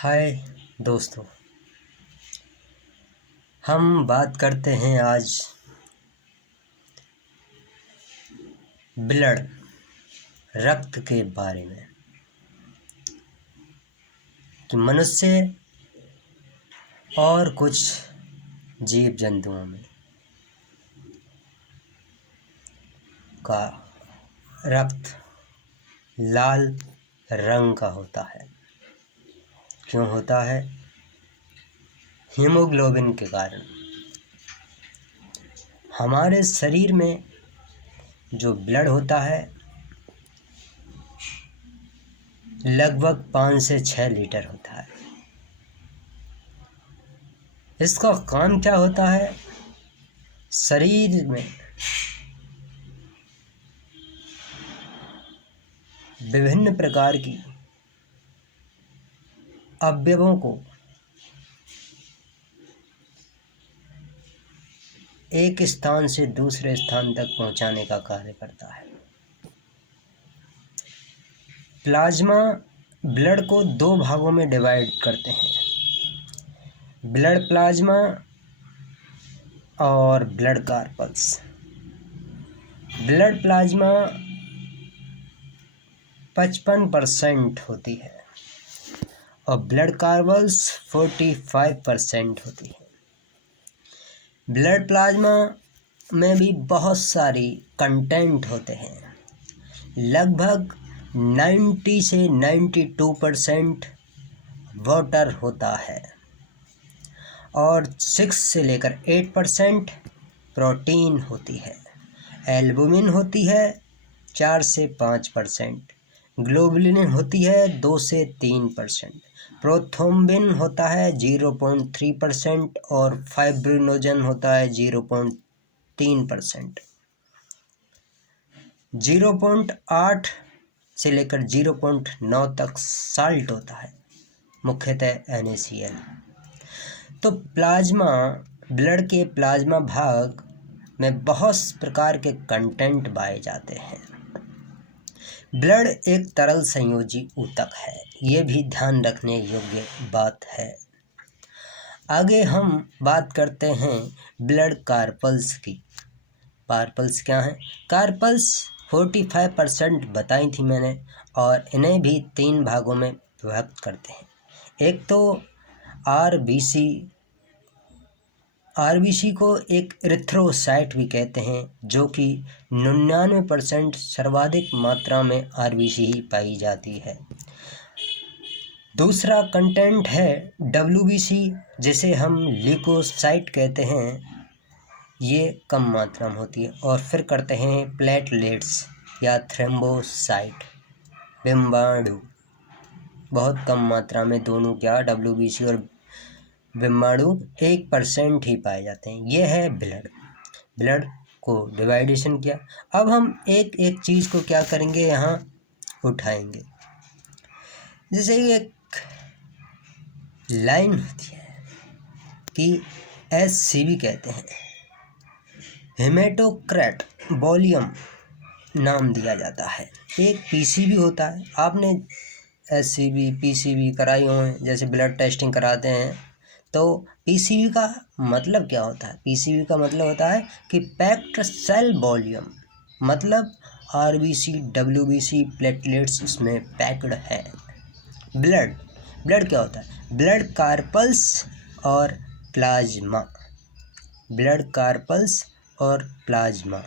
हाय दोस्तों, हम बात करते हैं आज ब्लड रक्त के बारे में कि मनुष्य और कुछ जीव जंतुओं में का रक्त लाल रंग का होता है। क्यों होता है? हीमोग्लोबिन के कारण। हमारे शरीर में जो ब्लड होता है लगभग 5 से 6 लीटर होता है। इसका काम क्या होता है? शरीर में विभिन्न प्रकार की अवयवों को एक स्थान से दूसरे स्थान तक पहुंचाने का कार्य करता है। प्लाज्मा ब्लड को 2 भागों में डिवाइड करते हैं, ब्लड प्लाज्मा और ब्लड कार्पल्स। ब्लड प्लाज्मा 55% होती है और ब्लड कार्पल्स 45% होती है। ब्लड प्लाज्मा में भी बहुत सारी कंटेंट होते हैं, लगभग 90 से 92% वाटर होता है और 6 से लेकर 8% प्रोटीन होती है। एल्बुमिन होती है 4 से 5%, ग्लोबुलिन होती है 2 से 3%, प्रोथ्रोम्बिन होता है 0.3% और फाइब्रिनोजन होता है 0.3%। 0.8 से लेकर 0.9 तक साल्ट होता है, मुख्यतः NaCl। तो प्लाज्मा ब्लड के प्लाज्मा भाग में बहुत प्रकार के कंटेंट पाए जाते हैं। ब्लड एक तरल संयोजी ऊतक है, ये भी ध्यान रखने योग्य बात है। आगे हम बात करते हैं ब्लड कार्पल्स की। कार्पल्स क्या हैं? कार्पल्स 45% बताई थी मैंने और इन्हें भी 3 भागों में विभक्त करते हैं। एक तो आरबीसी को एक एरिथ्रोसाइट भी कहते हैं, जो कि 99% सर्वाधिक मात्रा में आरबीसी ही पाई जाती है। दूसरा कंटेंट है डब्ल्यूबीसी, जिसे हम ल्यूकोसाइट कहते हैं, ये कम मात्रा में होती है। और फिर करते हैं प्लेटलेट्स या थ्रोम्बोसाइट, बिम्बाणु, बहुत कम मात्रा में दोनों क्या डब्ल्यूबीसी और बिम्बाणु 1% ही पाए जाते हैं। ये है ब्लड को डिवाइडेशन किया। अब हम एक एक चीज़ को क्या करेंगे, यहाँ उठाएंगे। जैसे एक लाइन होती है कि HCV कहते हैं, हेमेटोक्रेट वॉल्यूम नाम दिया जाता है। एक PCV होता है, आपने HCV PCV कराई हों, जैसे ब्लड टेस्टिंग कराते हैं तो PCV का मतलब क्या होता है? PCV का मतलब होता है कि पैक्ड सेल वॉल्यूम, मतलब आरबीसी WBC प्लेटलेट्स उसमें पैक्ड है। ब्लड क्या होता है? ब्लड कार्पल्स और प्लाज्मा। ब्लड कार्पल्स और प्लाज्मा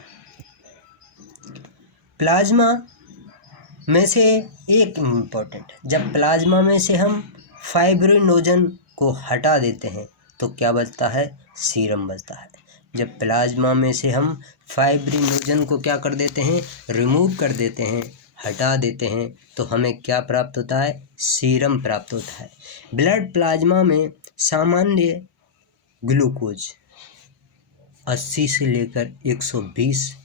में से एक इम्पोर्टेंट, जब प्लाज्मा में से हम फाइब्रिनोजन को हटा देते हैं तो क्या बचता है? सीरम बचता है। जब प्लाज्मा में से हम फाइब्रिनोजन को क्या कर देते हैं? रिमूव कर देते हैं, हटा देते हैं, तो हमें क्या प्राप्त होता है? सीरम प्राप्त होता है। ब्लड प्लाज्मा में सामान्य ग्लूकोज 80 से लेकर 120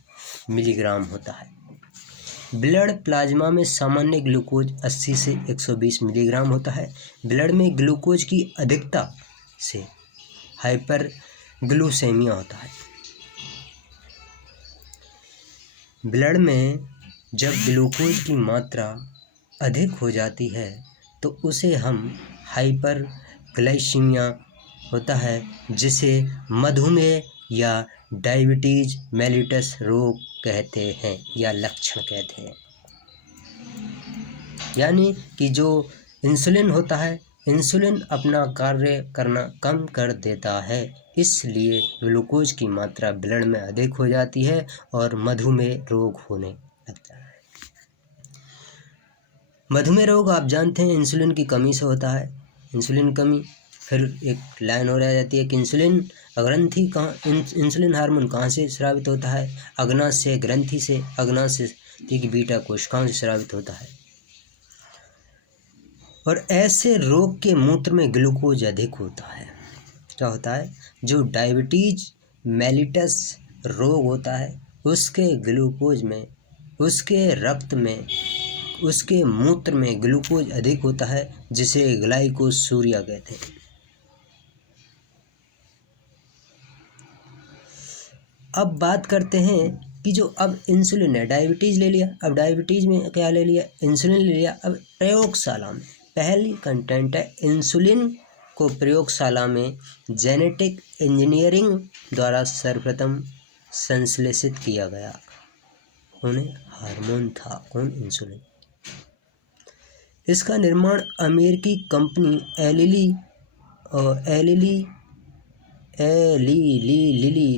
मिलीग्राम होता है। ब्लड प्लाज्मा में सामान्य ग्लूकोज 80 से 120 मिलीग्राम होता है। ब्लड में ग्लूकोज की अधिकता से हाइपरग्लूसेमिया होता है। ब्लड में जब ग्लूकोज की मात्रा अधिक हो जाती है तो उसे हम हाइपरग्लाइसीमिया होता है, जिसे मधुमेह या डायबिटीज मेलिटस रोग कहते हैं या लक्षण कहते हैं। यानी कि जो इंसुलिन होता है, इंसुलिन अपना कार्य करना कम कर देता है, इसलिए ग्लूकोज की मात्रा ब्लड में अधिक हो जाती है और मधुमेह रोग होने लगता है। मधुमेह रोग आप जानते हैं इंसुलिन की कमी से होता है। इंसुलिन कमी, फिर एक लाइन और आ जाती है कि इंसुलिन ग्रंथि कहाँ, इंसुलिन हार्मोन कहाँ से स्रावित होता है? अग्नाशय ग्रंथि से, अग्नाशय की बीटा कोशिकाओं से स्रावित होता है। और ऐसे रोग के मूत्र में ग्लूकोज अधिक होता है। क्या होता है? जो डायबिटीज मेलिटस रोग होता है, उसके ग्लूकोज में, उसके रक्त में, उसके मूत्र में ग्लूकोज अधिक होता है, जिसे ग्लाइकोसूरिया कहते हैं। अब बात करते हैं कि जो अब इंसुलिन है, डायबिटीज़ ले लिया, अब डायबिटीज़ में क्या ले लिया? इंसुलिन ले लिया। अब प्रयोगशाला में पहली कंटेंट है इंसुलिन को प्रयोगशाला में जेनेटिक इंजीनियरिंग द्वारा सर्वप्रथम संश्लेषित किया गया। उन्हें हार्मोन था, कौन? इंसुलिन। इसका निर्माण अमेरिकी कंपनी एली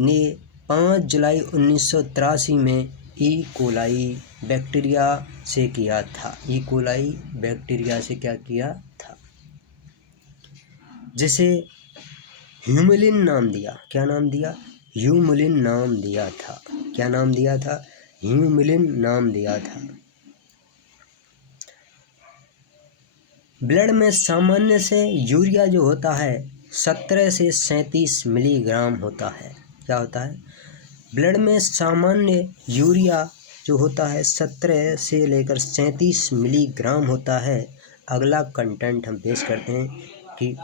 ने 5 जुलाई 1983 में ई कोलाई बैक्टीरिया से किया था। ई कोलाई बैक्टीरिया से क्या किया था? जिसे ह्यूमुलिन नाम दिया। क्या नाम दिया? ह्यूमुलिन नाम दिया था। क्या नाम दिया था? ह्यूमुलिन नाम दिया था। ब्लड में सामान्य से यूरिया जो होता है 17 से 37 मिलीग्राम होता है। क्या होता है? ब्लड में सामान्य यूरिया जो होता है 17 से लेकर 37 मिलीग्राम होता है। अगला कंटेंट हम पेश करते हैं कि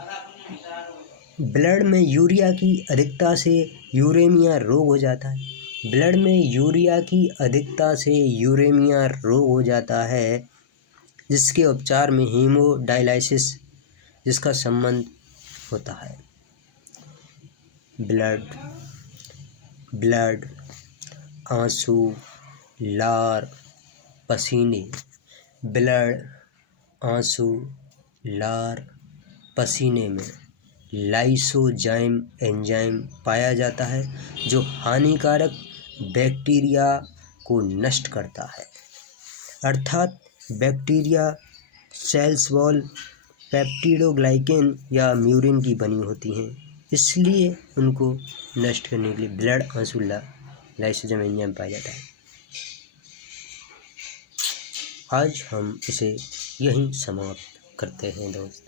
ब्लड में यूरिया की अधिकता से यूरेमिया रोग हो जाता है। ब्लड में यूरिया की अधिकता से यूरेमिया रोग हो जाता है, जिसके उपचार में हीमोडायलिसिस जिसका संबंध होता है। ब्लड, आंसू, लार, पसीने। ब्लड, आंसू, लार, पसीने में लाइसोजाइम एंजाइम पाया जाता है, जो हानिकारक बैक्टीरिया को नष्ट करता है। अर्थात बैक्टीरिया सेल्स वॉल पेप्टिडोग्लाइकेन या म्यूरिन की बनी होती हैं, इसलिए उनको नष्ट करने के लिए ब्लड, आंसू, लाइसोजाइम एंजाइम पाया जाता है। आज हम इसे यहीं समाप्त करते हैं दोस्त।